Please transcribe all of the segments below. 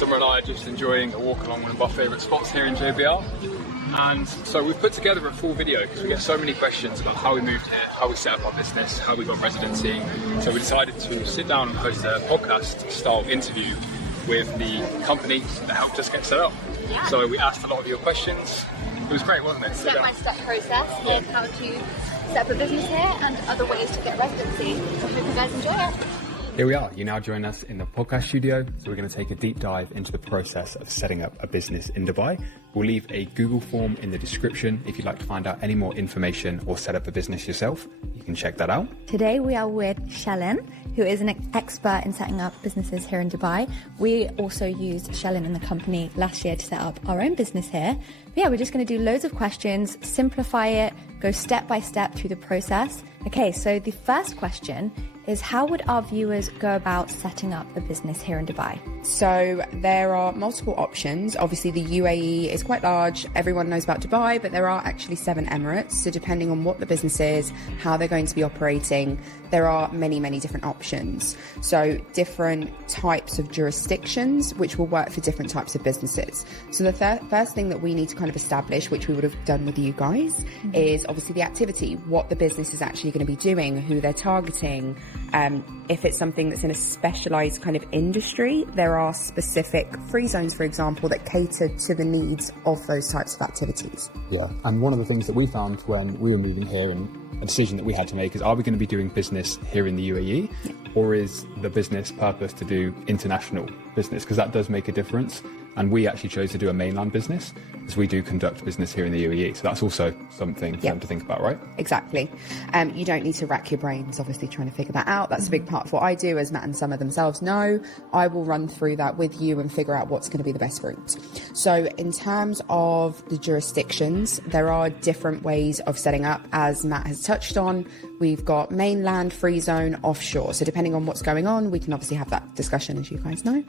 Summer and I are just enjoying a walk along one of our favourite spots here in JBR. And so we've put together a full video because we get so many questions about how we moved here, how we set up our business, how we got residency. So we decided to sit down and host a podcast-style interview with the company that helped us get set up. Yeah. So we asked a lot of your questions. It was great, wasn't it? Step-by-step process of how to set up a business here and other ways to get residency. So I hope you guys enjoy it. Here we are. You now join us in the podcast studio. So we're going to take a deep dive into the process of setting up a business in Dubai. We'll leave a Google form in the description if you'd like to find out any more information or set up a business yourself. You can check that out. Today we are with Shellen, who is an expert in setting up businesses here in Dubai. We also used Shellen in the company last year to set up our own business here. But yeah, we're just going to do loads of questions, simplify it, go step by step through the process. Okay, so the first question is, how would our viewers go about setting up a business here in Dubai? So there are multiple options. Obviously the UAE is quite large. Everyone knows about Dubai, but there are actually 7 Emirates. So depending on what the business is, how they're going to be operating, there are many, many different options. So different types of jurisdictions, which will work for different types of businesses. So the first thing that we need to kind of establish, which we would have done with you guys, is obviously the activity, what the business is actually going to be doing, who they're targeting. If it's something that's in a specialized kind of industry, there are specific free zones, for example, that cater to the needs of those types of activities. Yeah, and one of the things that we found when we were moving here, and a decision that we had to make, is, are we going to be doing business here in the UAE, or is the business purpose to do international business? Because that does make a difference. And we actually chose to do a mainland business, as we do conduct business here in the UAE. So that's also something for them to think about, right? Exactly. You don't need to rack your brains, obviously, trying to figure that out. That's a big part of what I do, as Matt and Summer themselves know. I will run through that with you and figure out what's going to be the best route. So in terms of the jurisdictions, there are different ways of setting up, as Matt has touched on. We've got mainland, free zone, offshore. So depending on what's going on, we can obviously have that discussion, as you guys know.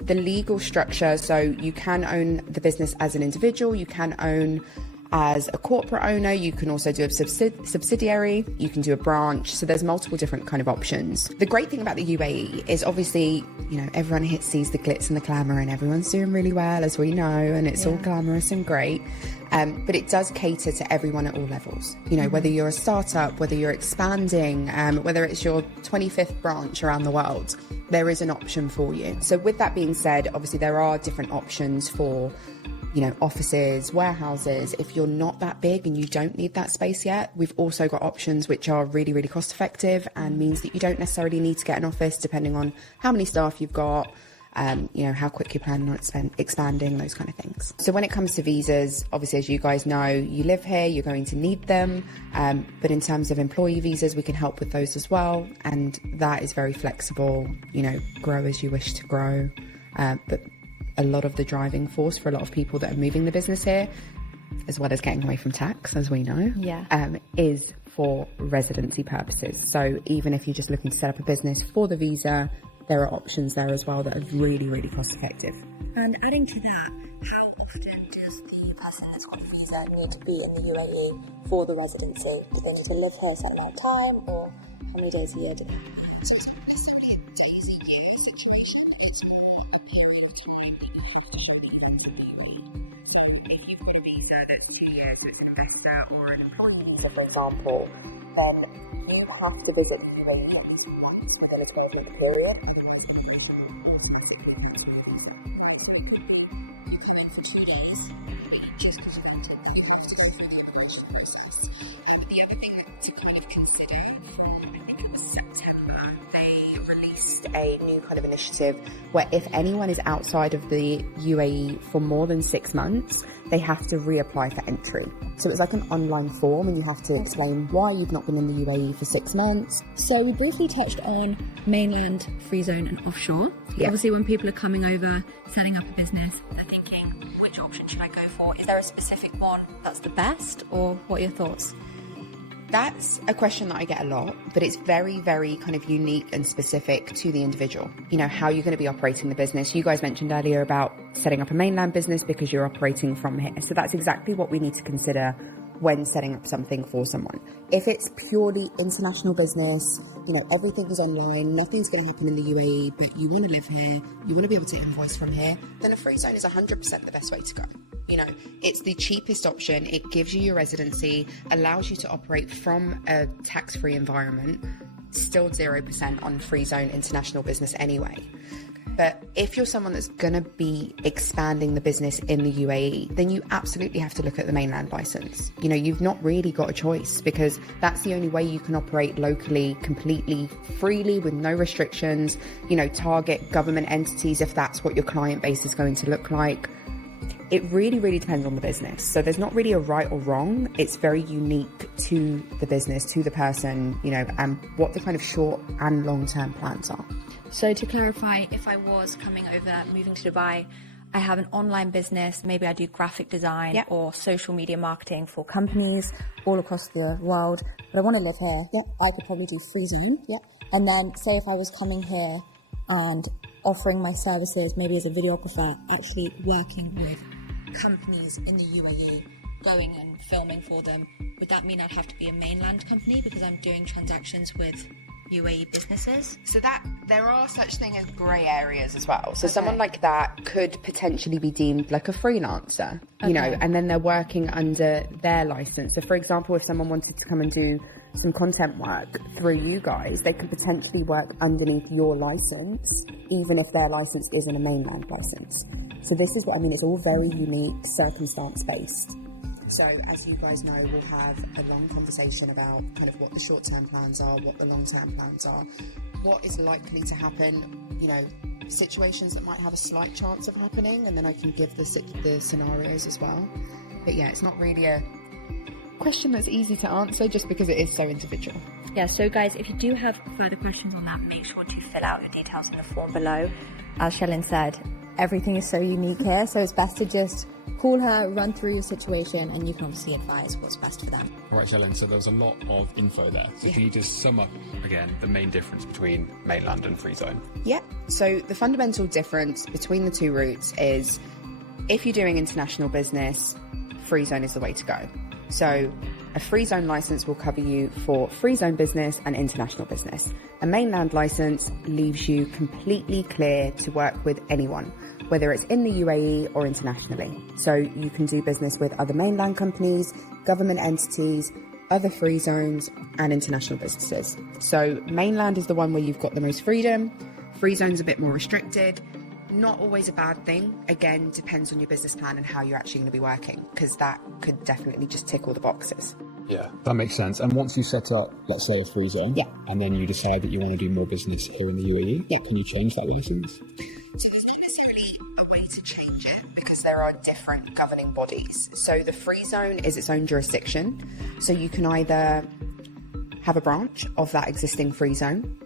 The legal structure, so you can own the business as an individual, you can own as a corporate owner, you can also do a subsidiary, you can do a branch. So there's multiple different kind of options. The great thing about the UAE is, obviously, you know, everyone sees the glitz and the glamour, and everyone's doing really well, as we know, and it's all glamorous and great. But it does cater to everyone at all levels. You know, whether you're a startup, whether you're expanding, whether it's your 25th branch around the world, there is an option for you. So with that being said, obviously there are different options for, you know, offices, warehouses. If you're not that big and you don't need that space yet, we've also got options which are really, really cost effective, and means that you don't necessarily need to get an office, depending on how many staff you've got, you know, how quick you're planning on expanding, those kind of things. So when it comes to visas, obviously, as you guys know, you live here, you're going to need them. But in terms of employee visas, we can help with those as well. And that is very flexible, you know, grow as you wish to grow. But a lot of the driving force for a lot of people that are moving the business here, as well as getting away from tax, as we know, is for residency purposes. So even if you're just looking to set up a business for the visa, there are options there as well that are really, really cost effective. And adding to that, how often does the person that's got a visa need to be in the UAE for the residency? Do they need to live here a certain amount of time, or how many days a year do they? So it's not necessarily a days a year situation, it's more a period of time that you have to be in. So if you've got a visa that's 2 years, that's an investor or an employee visa, for example, then you have to visit the UAE within a 20-year period. You come in for 2 days, but you just you have to go through the immigration process. But the other thing to kind of consider, from, I think it was September, they released a new kind of initiative where if anyone is outside of the UAE for more than 6 months, they have to reapply for entry. So it's like an online form, and you have to explain why you've not been in the UAE for 6 months. So we briefly touched on mainland, free zone and offshore. Yep. Obviously, when people are coming over, setting up a business, they're thinking, which option should I go for? Is there a specific one that's the best, or what are your thoughts? That's a question that I get a lot, but it's very, very kind of unique and specific to the individual. You know, how you're going to be operating the business. You guys mentioned earlier about setting up a mainland business because you're operating from here. So that's exactly what we need to consider when setting up something for someone. If it's purely international business, everything is online, nothing's going to happen in the UAE, but you want to live here, you want to be able to invoice from here, then a free zone is 100% the best way to go. It's the cheapest option. It gives you your residency, allows you to operate from a tax-free environment, still 0% on free zone international business anyway. But if you're someone that's going to be expanding the business in the UAE, then you absolutely have to look at the mainland license. You've not really got a choice, because that's the only way you can operate locally, completely freely, with no restrictions, target government entities if that's what your client base is going to look like. It really, really depends on the business. So there's not really a right or wrong. It's very unique to the business, to the person, and what the kind of short and long-term plans are. So to clarify, if I was coming over, moving to Dubai, I have an online business, maybe I do graphic design or social media marketing for companies all across the world, but I want to live here. I could probably do free zone. And then say if I was coming here and offering my services, maybe as a videographer, actually working with companies in the UAE, going and filming for them, would that mean I'd have to be a mainland company because I'm doing transactions with UAE businesses? So that there are such thing as grey areas as well. So someone like that could potentially be deemed like a freelancer, and then they're working under their license. So for example, if someone wanted to come and do some content work through you guys, they could potentially work underneath your license, even if their license isn't a mainland license. So this is what I mean. It's all very unique, circumstance-based. So as you guys know, we'll have a long conversation about kind of what the short-term plans are, what the long-term plans are, what is likely to happen, situations that might have a slight chance of happening, and then I can give the scenarios as well. But yeah, it's not really a question that's easy to answer just because it is so individual. Yeah, so guys, if you do have further questions on that, make sure to fill out your details in the form below. As Shellen said, everything is so unique here, so it's best to just call her, run through your situation, and you can obviously advise what's best for them. All right, Shellen, so there's a lot of info there. So can you just sum up, again, the main difference between mainland and free zone? Yeah, so the fundamental difference between the two routes is if you're doing international business, free zone is the way to go. So a free zone license will cover you for free zone business and international business. A mainland license leaves you completely clear to work with anyone, whether it's in the UAE or internationally. So you can do business with other mainland companies, government entities, other free zones, and international businesses. So mainland is the one where you've got the most freedom. Free zone's a bit more restricted. Not always a bad thing. Again, depends on your business plan and how you're actually going to be working, because that could definitely just tick all the boxes. Yeah, that makes sense. And once you set up, let's say, a free zone, and then you decide that you want to do more business here in the UAE, can you change that license? So there's not necessarily a way to change it, because there are different governing bodies. So the free zone is its own jurisdiction. So you can either have a branch of that existing free zone,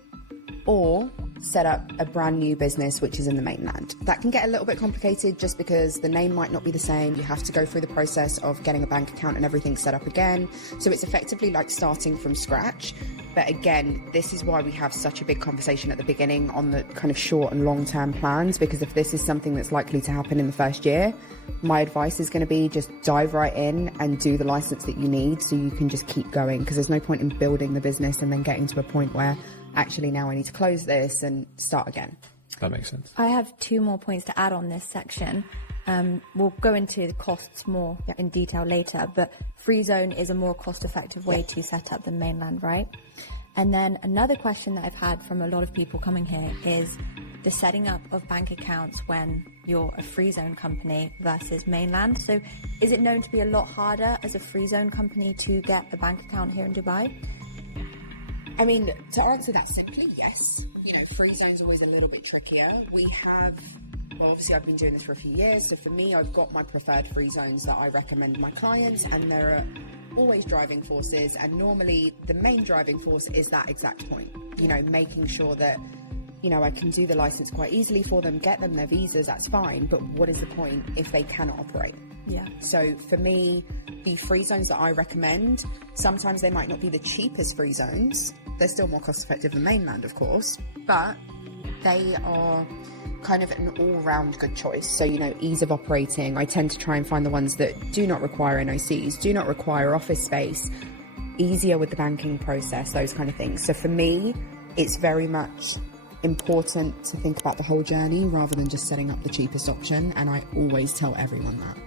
or set up a brand new business which is in the mainland. That can get a little bit complicated just because the name might not be the same. You have to go through the process of getting a bank account and everything set up again. So it's effectively like starting from scratch. But again, this is why we have such a big conversation at the beginning on the kind of short and long-term plans, because if this is something that's likely to happen in the first year, my advice is going to be just dive right in and do the license that you need so you can just keep going, because there's no point in building the business and then getting to a point where actually now I need to close this and start again. That makes sense. I have 2 more points to add on this section. We'll go into the costs more in detail later, but free zone is a more cost-effective way to set up than mainland, right? And then another question that I've had from a lot of people coming here is the setting up of bank accounts when you're a free zone company versus mainland. So is it known to be a lot harder as a free zone company to get a bank account here in Dubai? I mean, to answer that simply, yes. Free zone's always a little bit trickier. Well, obviously I've been doing this for a few years, so for me, I've got my preferred free zones that I recommend my clients, and there are always driving forces, and normally the main driving force is that exact point, making sure that, I can do the license quite easily for them, get them their visas, that's fine, but what is the point if they cannot operate? Yeah. So for me, the free zones that I recommend, sometimes they might not be the cheapest free zones. They're still more cost effective than mainland, of course, but they are kind of an all-round good choice. So, you know, ease of operating. I tend to try and find the ones that do not require NOCs, do not require office space, easier with the banking process, those kind of things. So for me, it's very much important to think about the whole journey rather than just setting up the cheapest option. And I always tell everyone that.